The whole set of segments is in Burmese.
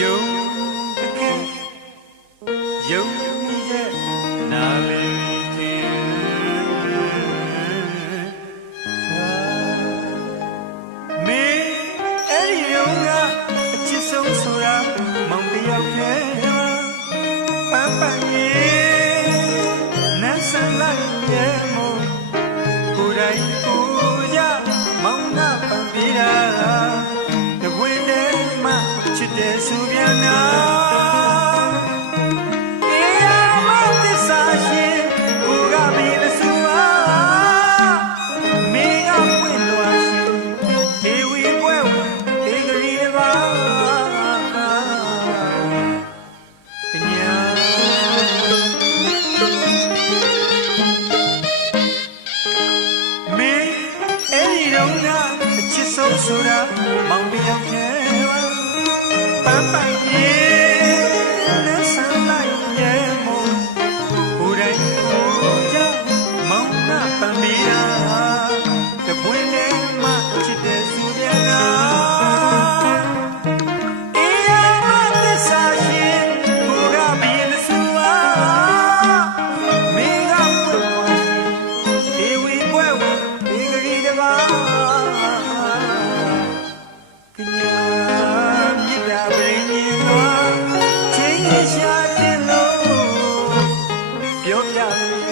ယုံတကယ်ယုံရဲ့နာလေးခြင်းမေအဲ့ဒီယုံကအချစ်ဆုံးဆိုတာမောင်တယောက်ရဲ့ပပငယ်နတ်ဆန်လိုက်ရဲ့မို့ကိုယ်တိုင်ကိုရမောင်နာ souviens-toi. bam, bam.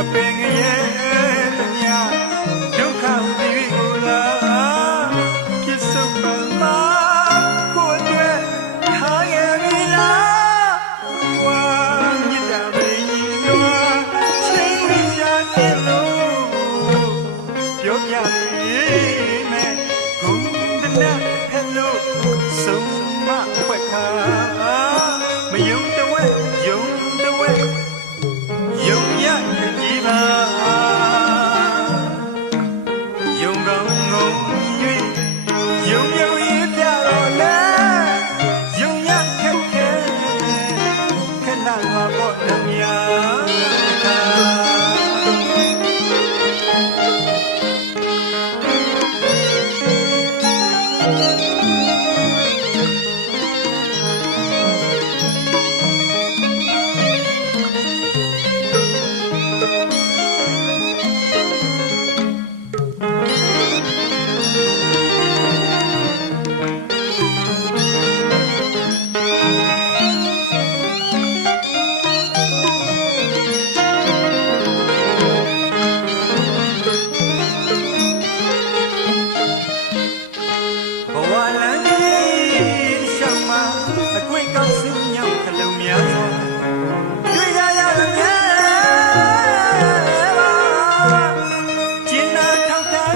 အပင်ငရဲ့တ냐ဒုက္ခမသိပြီကိုလားပြစ်ဆုံးမှမှာကိုတွေ့ထားရပြီလားဝါမြစ်တာမင်းရွာချင်းမရတဲ့လို့ပြောပြမယ်ဂုဏ်တနာဟဲ့လို့ဆုံး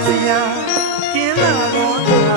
Gracias, que la